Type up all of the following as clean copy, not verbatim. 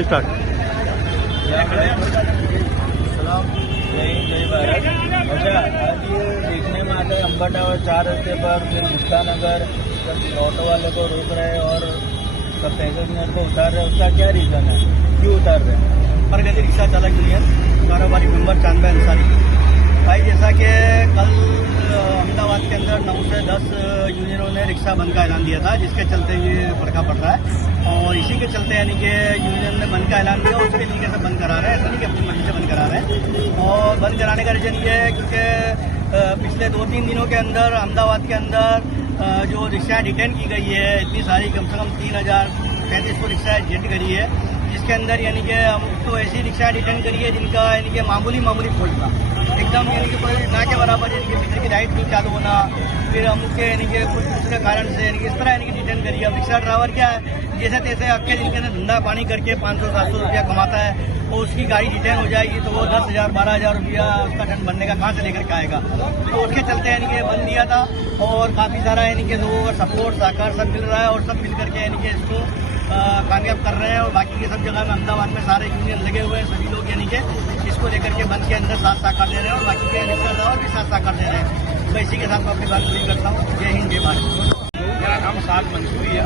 आपका स्टार्ट। जय भारत। अच्छा, आज ये देखने में आता है अंबा टावर 4 रस्ते पर फिर गुप्ता नगर ऑटो वाले को रोक रहे हैं और सब पैसेंजर को उतार रहे हैं, उसका क्या रीज़न है, क्यों उतार रहे हैं? प्रगति रिक्शा चालक यूनियन कारोबारी मेंबर चांदबे अंसारी भाई, जैसा कि कल अहमदाबाद के अंदर 9 से 10 यूनियनों ने रिक्शा बंद का ऐलान दिया था, जिसके चलते ये फड़का पड़ रहा है। और इसी के चलते यानी कि यूनियन ने बंद का ऐलान दिया, उसके तरीके से बंद करा रहे हैं, ऐसा नहीं कि अपनी मर्जी से बंद करा रहे हैं। और बंद कराने का रीजन ये है क्योंकि पिछले 2-3 दिनों के अंदर अहमदाबाद के अंदर जो रिक्शा डिटेन की गई है, इतनी सारी कम से कम 3035 रिक्शा डिटेन करी है, जिसके अंदर यानी कि हम तो ऐसी रिक्शा डिटेन करी है जिनका यानी कि मामूली फॉल्ट था, एकदम यानी कि कोई ना के बराबर, यानी कि मीटर की लाइट नहीं चालू होना, फिर हम उसके यानी कि कुछ दूसरे कारण से यानी कि इस तरह यानी कि डिटेन करी है। अब रिक्शा ड्राइवर क्या है, जैसे तैसे अक्के दिन के अंदर धंधा पानी करके 500-700 रुपया कमाता है, और उसकी गाड़ी डिटेन हो जाएगी तो वो 10,000-12,000 रुपया उसका दंड बनने का कहाँ से लेकर के आएगा। तो उसके चलते यानी कि बंद दिया था, और काफ़ी सारा यानी कि लोगों का सपोर्ट सहकार सब मिल रहा है, और सब मिल करके यानी कि इसको कामयाब कर रहे हैं। और बाकी की सब जगह में अहमदाबाद में सारे यूनियन लगे हुए हैं, सभी लोग यानी कि इसको लेकर के बंद के अंदर साथ साकार दे रहे हैं, और बाकी के रिक्शा भी साथ साकार दे रहे हैं। मैं इसी के साथ मैं अपनी बात पूरी करता हूँ। जय हिंद, जय भारत। मेरा नाम साद मंसूरी है,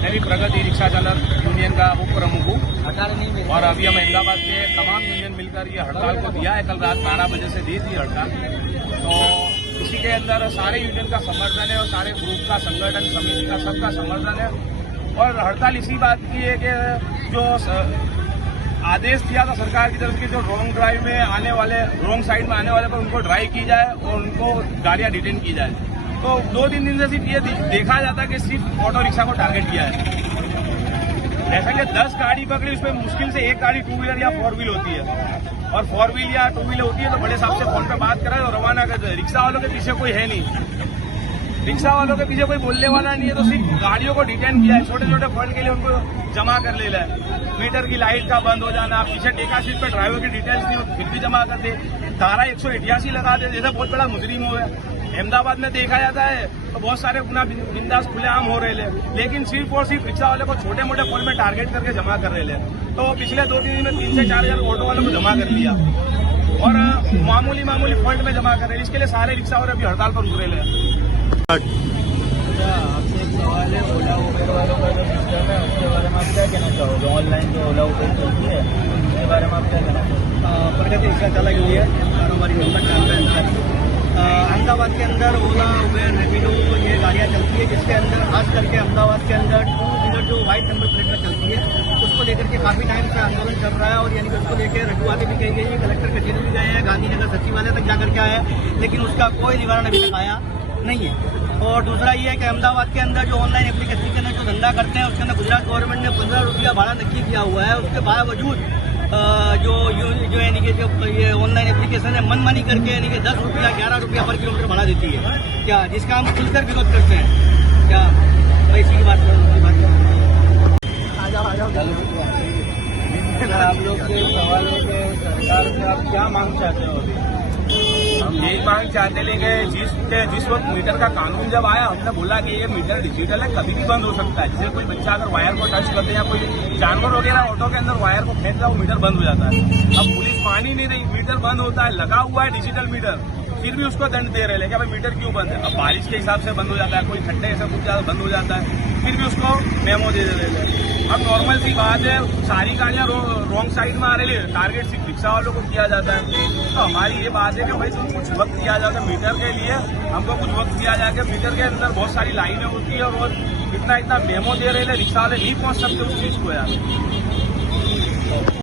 मैं भी प्रगति रिक्शा चालक यूनियन का उप प्रमुख हूँ, और अभी हम अहमदाबाद के तमाम यूनियन मिलकर ये हड़ताल को दिया है। कल रात 12 बजे से दी थी हड़ताल, तो इसी के अंदर सारे यूनियन का समर्थन है, और सारे ग्रुप का, संगठन समिति का, सबका समर्थन है। और हड़ताल इसी बात की है कि जो आदेश दिया था सरकार की तरफ से, जो रॉन्ग ड्राइव में आने वाले, रॉन्ग साइड में आने वाले पर उनको ड्राइव की जाए और उनको गाड़ियां डिटेन की जाए। तो 2-3 दिन से सिर्फ ये देखा जाता है कि सिर्फ ऑटो रिक्शा को टारगेट किया है। ऐसा कि 10 गाड़ी पकड़ी, उसमें मुश्किल से एक गाड़ी 2 व्हीलर या 4 व्हील होती है, और 4 व्हील या 2 व्हीलर होती है तो बड़े साहब से फोन पे बात कराए और रवाना कर दे। रिक्शा वालों के पीछे कोई है नहीं, रिक्शा वालों के पीछे कोई बोलने वाला नहीं है, तो सिर्फ गाड़ियों को डिटेन किया है। छोटे छोटे फॉल्ट के लिए उनको जमा कर ले रहा है। मीटर की लाइट का बंद हो जाना, पीछे टेका शीट पे ड्राइवर की डिटेल्स नहीं होती, फिर भी जमा कर दे। धारा 188 लगा दे, जैसा बहुत बड़ा मुजरिम हो है। अहमदाबाद में देखा जाता है तो बहुत सारे गुना बिंदास खुलेआम हो रहे हैं, लेकिन सिर्फ और सिर्फ रिक्शा वाले को छोटे मोटे फॉल्ट में टारगेट करके जमा कर रहे हैं। तो पिछले 2-3 दिन में 3 से 4 हजार ऑटो वालों को जमा कर लिया, और मामूली फॉल्ट में जमा कर रहे हैं। इसके लिए सारे रिक्शा वाले अभी हड़ताल पर उतरे हैं। आपसे एक सवाल है, ओला उबर वालों का जो सिस्टम है उसके बारे में आप क्या कहना चाहोगे? ऑनलाइन जो ओला उबर चलती है उसके बारे में आप क्या कहना चाहोगे? प्रगति रिक्शा चालक यूनियन कारोबारी मेंबर चांदबे अंसारी। अहमदाबाद के अंदर ओला उबर रैपिडो ये गाड़ियाँ चलती है, जिसके अंदर खास करके अहमदाबाद के अंदर 2 व्हीलर जो वाइट नंबर प्लेट में चलती है, उसको लेकर के काफ़ी टाइम से आंदोलन चल रहा है। और यानी कि उसको लेकर रजुआतें भी कही गई है, कलेक्टर कचेरी भी गए हैं, गांधीनगर सचिवालय तक जाकर के आए हैं, लेकिन उसका कोई निवारण अभी तक आया नहीं है। और दूसरा ये है कि अहमदाबाद के अंदर जो ऑनलाइन एप्लीकेशन के अंदर जो धंधा करते हैं, उसके अंदर गुजरात गवर्नमेंट ने 15 रुपया भाड़ा नक्की किया हुआ है। उसके बावजूद जो यानी कि जो ये ऑनलाइन एप्लीकेशन है, मनमानी करके यानी कि 10 रुपया 11 रुपया पर किलोमीटर भाड़ा देती है, क्या जिसका हम खुलकर विरोध करते हैं। क्या इसी की बात आप लोग के सवाल है कि सरकार से आप क्या मांग चाहते हो? हम यही मांग चाहते लेके जिस वक्त मीटर का कानून जब आया, हमने बोला कि ये मीटर डिजिटल है, कभी भी बंद हो सकता है। जैसे कोई बच्चा अगर वायर को टच करते या कोई जानवर वगैरह ऑटो के अंदर वायर को फेंकता है, वो मीटर बंद हो जाता है। अब पुलिस मान ही नहीं रही, मीटर बंद होता है, लगा हुआ है डिजिटल मीटर, फिर भी उसको दंड दे रहे हैं कि भाई मीटर क्यों बंद है। अब बारिश के हिसाब से बंद हो जाता है, कोई खड्डे ऐसा कुछ ज्यादा बंद हो जाता है, फिर भी उसको मेमो दे रहे हैं। अब नॉर्मल सी बात है, सारी गाड़ियां रॉन्ग साइड में आ रही है, टारगेट सिर्फ रिक्शा वालों को किया जाता है। तो हमारी ये बात है कि भाई कुछ वक्त दिया जाता है मीटर के लिए, हमको कुछ वक्त दिया जाएगा। मीटर के अंदर बहुत सारी लाइनें होती है, और इतना मेमो दे रहे हैं, रिक्शा वाले नहीं पहुंच सकते उस चीज को यार।